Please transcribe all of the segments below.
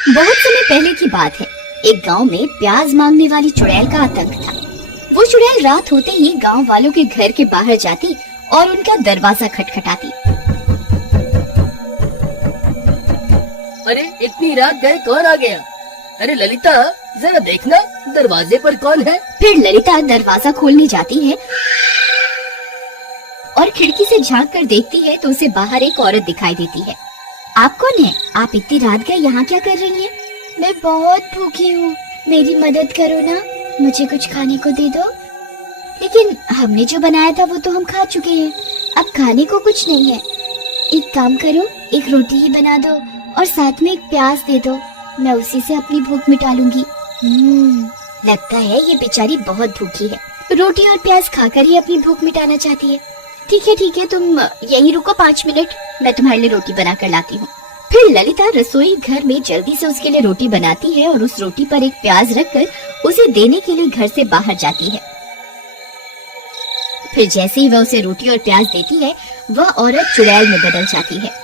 बहुत समय पहले की बात है। एक गांव में प्याज मांगने वाली चुड़ैल का आतंक था। वो चुड़ैल रात होते ही गांव वालों के घर के बाहर जाती और उनका दरवाजा खटखटाती। अरे इतनी रात गए कौन आ गया? अरे ललिता, जरा देखना दरवाजे पर कौन है। फिर ललिता दरवाजा खोलने जाती है और खिड़की से झांक कर देखती है तो उसे बाहर एक औरत दिखाई देती है। आप कौन है? आप इतनी रात गए यहाँ क्या कर रही हैं? मैं बहुत भूखी हूँ, मेरी मदद करो ना, मुझे कुछ खाने को दे दो। लेकिन हमने जो बनाया था वो तो हम खा चुके हैं, अब खाने को कुछ नहीं है। एक काम करो, एक रोटी ही बना दो और साथ में एक प्याज दे दो, मैं उसी से अपनी भूख मिटा लूंगी। लगता है ये बेचारी बहुत भूखी है, रोटी और प्याज खाकर ही अपनी भूख मिटाना चाहती है। ठीक है, तुम यहीं रुको 5 मिनट, मैं तुम्हारे लिए रोटी बना कर लाती हूँ। फिर ललिता रसोई घर में जल्दी से उसके लिए रोटी बनाती है और उस रोटी पर एक प्याज रखकर उसे देने के लिए घर से बाहर जाती है। फिर जैसे ही वह उसे रोटी और प्याज देती है, वह औरत चुड़ैल में बदल जाती है।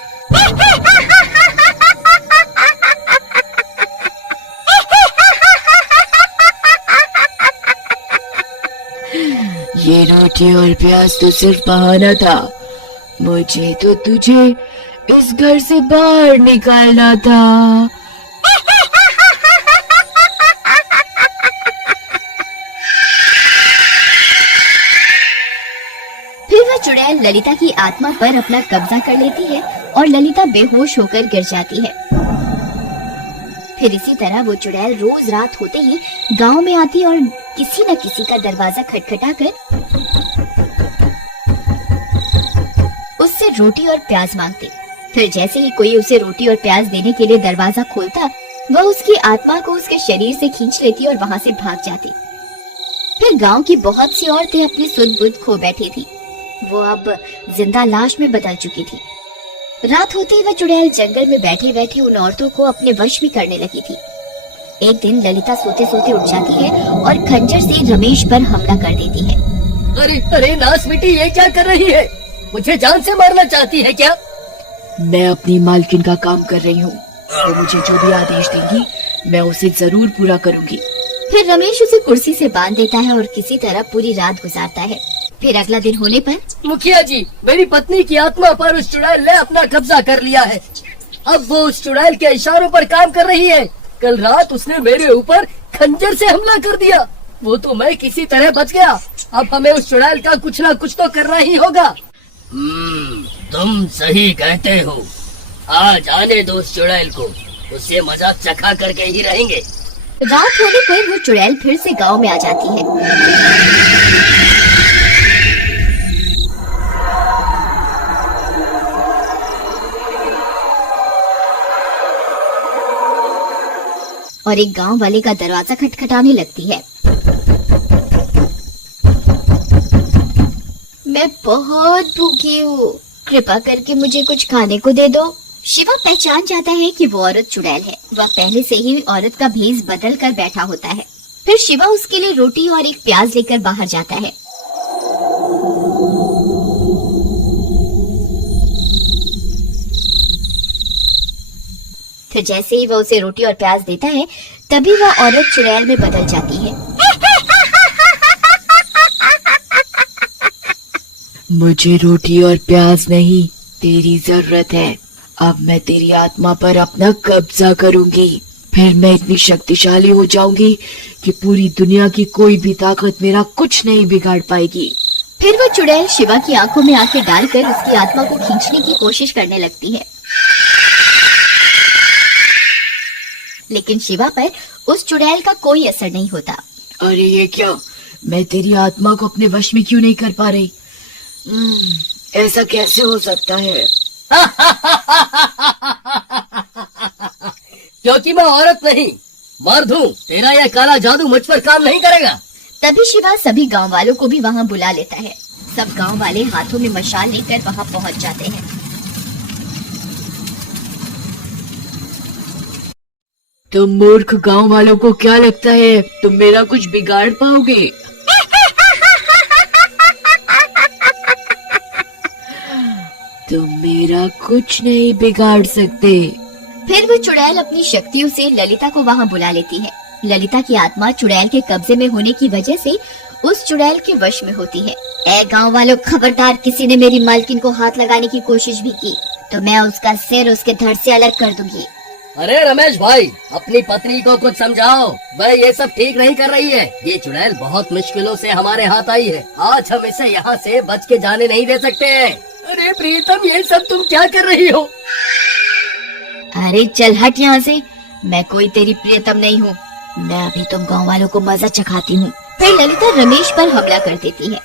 ये रोटी और प्याज तो सिर्फ बहाना था, मुझे तो तुझे इस घर से बाहर निकालना था। फिर वह चुड़ैल ललिता की आत्मा पर अपना कब्जा कर लेती है और ललिता बेहोश होकर गिर जाती है। फिर इसी तरह वो चुड़ैल रोज रात होते ही गांव में आती और किसी न किसी का दरवाजा खटखटाकर उससे रोटी और प्याज मांगती। फिर जैसे ही कोई उसे रोटी और प्याज देने के लिए दरवाजा खोलता, वह उसकी आत्मा को उसके शरीर से खींच लेती और वहां से भाग जाती। फिर गांव की बहुत सी औरतें अपनी सुध बुध खो बैठी थी, वो अब जिंदा लाश में बदल चुकी थी। रात होते ही वह चुड़ैल जंगल में बैठे बैठे उन औरतों को अपने वश में करने लगी थी। एक दिन ललिता सोते सोते उठ जाती है और खंजर से रमेश पर हमला कर देती है। अरे नास बेटी, ये क्या कर रही है? मुझे जान से मारना चाहती है क्या? मैं अपनी मालकिन का काम कर रही हूँ, वो मुझे जो भी आदेश देंगी मैं उसे जरूर पूरा करूँगी। फिर रमेश उसे कुर्सी से बांध देता है और किसी तरह पूरी रात गुजारता है। फिर अगला दिन होने पर मुखिया जी, मेरी पत्नी की आत्मा पर उस चुड़ैल ने अपना कब्जा कर लिया है। अब वो उस चुड़ैल के इशारों पर काम कर रही है। कल रात उसने मेरे ऊपर खंजर से हमला कर दिया, वो तो मैं किसी तरह बच गया। अब हमें उस चुड़ैल का कुछ न कुछ तो करना ही होगा। तुम सही कहते हो, आज आने दो उस चुड़ैल को, उससे मजाक चखा करके ही रहेंगे। रात होने पर वो चुड़ैल फिर से गांव में आ जाती है। और एक गांव वाले का दरवाजा खटखटाने लगती है। मैं बहुत भूखी हूँ, कृपा करके मुझे कुछ खाने को दे दो। शिवा पहचान जाता है कि वो औरत चुड़ैल है। वह पहले से ही औरत का भेष बदल कर बैठा होता है। फिर शिवा उसके लिए रोटी और एक प्याज लेकर बाहर जाता है। फिर जैसे ही वह उसे रोटी और प्याज देता है, तभी वह औरत चुड़ैल में बदल जाती है। मुझे रोटी और प्याज नहीं, तेरी जरूरत है। अब मैं तेरी आत्मा पर अपना कब्जा करूंगी, फिर मैं इतनी शक्तिशाली हो जाऊंगी कि पूरी दुनिया की कोई भी ताकत मेरा कुछ नहीं बिगाड़ पाएगी। फिर वो चुड़ैल शिवा की आंखों में आंखें डालकर उसकी आत्मा को खींचने की कोशिश करने लगती है। लेकिन शिवा पर उस चुड़ैल का कोई असर नहीं होता। अरे ये क्या, मैं तेरी आत्मा को अपने वश में क्यों नहीं कर पा रही? ऐसा कैसे हो सकता है? क्योंकि मैं औरत नहीं, मर्द हूँ। तेरा यह काला जादू मुझ पर काम नहीं करेगा। तभी शिवा सभी गांव वालों को भी वहां बुला लेता है। सब गांव वाले हाथों में मशाल लेकर वहां पहुंच जाते हैं। तुम मूर्ख गांव वालों को क्या लगता है तुम मेरा कुछ बिगाड़ पाओगे? तुम मेरा कुछ नहीं बिगाड़ सकते। फिर वो चुड़ैल अपनी शक्तियों से ललिता को वहाँ बुला लेती है। ललिता की आत्मा चुड़ैल के कब्जे में होने की वजह से उस चुड़ैल के वश में होती है। ए गांव वालों, खबरदार, किसी ने मेरी मालकिन को हाथ लगाने की कोशिश भी की तो मैं उसका सिर उसके धड़ से अलग कर दूंगी। अरे रमेश भाई, अपनी पत्नी को कुछ समझाओ, वह ये सब ठीक नहीं कर रही है। ये चुड़ैल बहुत मुश्किलों से हमारे हाथ आई है, आज हम इसे यहाँ से बच के जाने नहीं दे सकते। अरे प्रीतम, ये सब तुम क्या कर रही हो? अरे चल हट यहाँ से, मैं कोई तेरी प्रियतम नहीं हूँ। मैं अभी तुम गाँव वालों को मजा चखाती हूँ। फिर ललिता रमेश पर हमला कर देती है।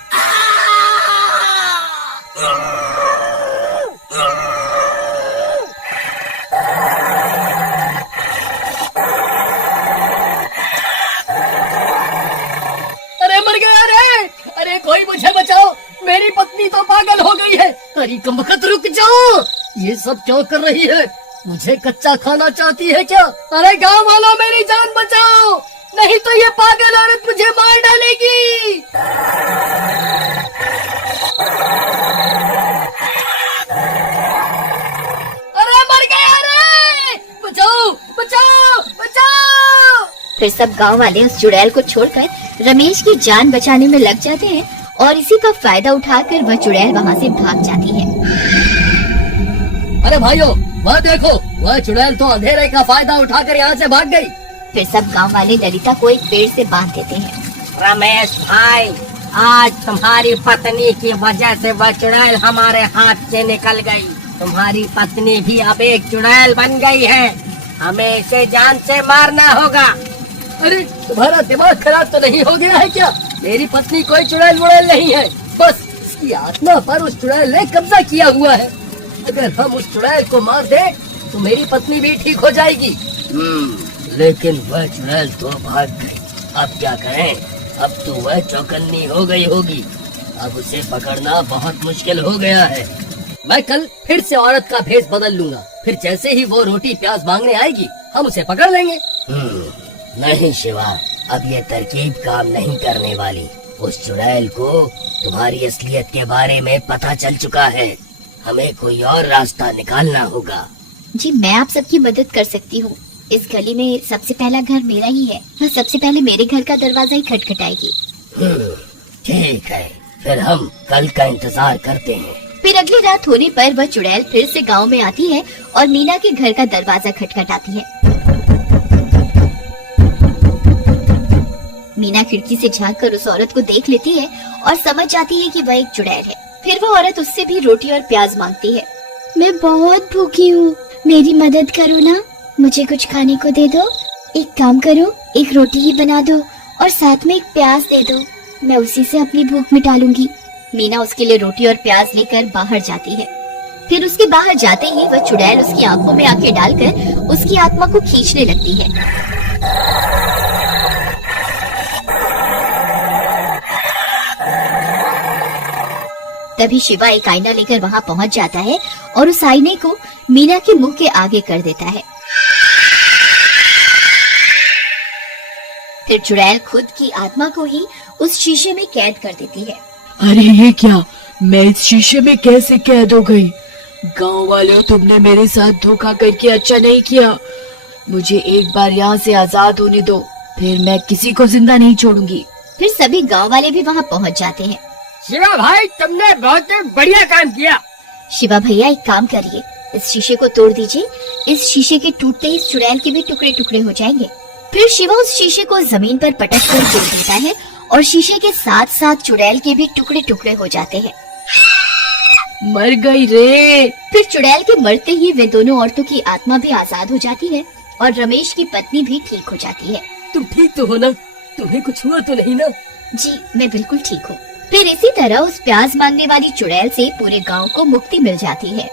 अरे मर गया रे! अरे कोई मुझे बचाओ, मेरी पत्नी तो पागल हो गई है। अरे कमबख्त, रुक जाओ, ये सब क्यों कर रही है? मुझे कच्चा खाना चाहती है क्या? अरे गांव वालों, मेरी जान बचाओ, नहीं तो ये पागल औरत मुझे मार डालेगी। अरे मर गया रे! बचाओ बचाओ बचाओ! फिर सब गांव वाले उस चुड़ैल को छोड़कर रमेश की जान बचाने में लग जाते हैं और इसी का फायदा उठाकर वह चुड़ैल वहाँ से भाग जाती है। अरे भाइयों, वह देखो, वह चुड़ैल तो अंधेरे का फायदा उठाकर यहाँ से भाग गई। फिर सब गांव वाले ललिता को एक पेड़ से बांध देते हैं। रमेश भाई, आज तुम्हारी पत्नी की वजह से वह चुड़ैल हमारे हाथ से निकल गई। तुम्हारी पत्नी भी अब एक चुड़ैल बन गई है, हमें इसे जान से मारना होगा। अरे तुम्हारा दिमाग खराब तो नहीं हो गया है क्या? मेरी पत्नी कोई चुड़ैल वुड़ैल नहीं है, बस इसकी आत्मा पर उस चुड़ैल ने कब्जा किया हुआ है। अगर हम उस चुड़ैल को मार दे तो मेरी पत्नी भी ठीक हो जाएगी। लेकिन वह चुड़ैल तो भाग गई, अब क्या करें? अब तो वह चौकन्नी हो गई होगी, अब उसे पकड़ना बहुत मुश्किल हो गया है। मैं कल फिर से औरत का भेष बदल लूंगा, फिर जैसे ही वो रोटी प्याज मांगने आएगी हम उसे पकड़ लेंगे। नहीं शिवा, अब ये तरकीब काम नहीं करने वाली। उस चुड़ैल को तुम्हारी असलियत के बारे में पता चल चुका है, हमें कोई और रास्ता निकालना होगा। जी, मैं आप सबकी मदद कर सकती हूँ। इस गली में सबसे पहला घर मेरा ही है, वह सबसे पहले मेरे घर का दरवाजा ही खटखटाएगी। ठीक है, फिर हम कल का इंतजार करते हैं। फिर अगली रात होने पर वह चुड़ैल फिर से गांव में आती है और मीना के घर का दरवाजा खटखटाती है। मीना खिड़की से झांककर उस औरत को देख लेती है और समझ जाती है कि वह एक चुड़ैल है। फिर वो औरत उससे भी रोटी और प्याज मांगती है। मैं बहुत भूखी हूँ, मेरी मदद करो ना, मुझे कुछ खाने को दे दो। एक काम करो, एक रोटी ही बना दो और साथ में एक प्याज दे दो, मैं उसी से अपनी भूख मिटा लूंगी। मीना उसके लिए रोटी और प्याज लेकर बाहर जाती है। फिर उसके बाहर जाते ही वह चुड़ैल उसकी आंखों में आंखें डालकर उसकी आत्मा को खींचने लगती है। तभी शिवा एक आईना लेकर वहाँ पहुँच जाता है और उस आईने को मीना के मुंह के आगे कर देता है। फिर चुड़ैल खुद की आत्मा को ही उस शीशे में कैद कर देती है। अरे ये क्या, मैं इस शीशे में कैसे कैद हो गई? गांव वालों, तुमने मेरे साथ धोखा करके अच्छा नहीं किया। मुझे एक बार यहाँ से आजाद होने दो, फिर मैं किसी को जिंदा नहीं छोड़ूंगी। फिर सभी गांव वाले भी वहाँ पहुँच जाते हैं। शिवा भाई, तुमने बहुत बढ़िया काम किया। शिवा भैया, एक काम करिए, इस शीशे को तोड़ दीजिए। इस शीशे के टूटते ही इस चुड़ैल के भी टुकड़े टुकड़े हो जाएंगे। फिर शिवा उस शीशे को जमीन पर पटक कर तोड़ देता है और शीशे के साथ साथ चुड़ैल के भी टुकड़े टुकड़े हो जाते हैं। मर गई रे। फिर चुड़ैल के मरते ही वे दोनों औरतों की आत्मा भी आजाद हो जाती है और रमेश की पत्नी भी ठीक हो जाती है। तुम ठीक तो हो ना? तुम्हें कुछ हुआ तो नहीं ना? जी, मैं बिल्कुल ठीक हूँ। फिर इसी तरह उस प्याज मांगने वाली चुड़ैल से पूरे गांव को मुक्ति मिल जाती है।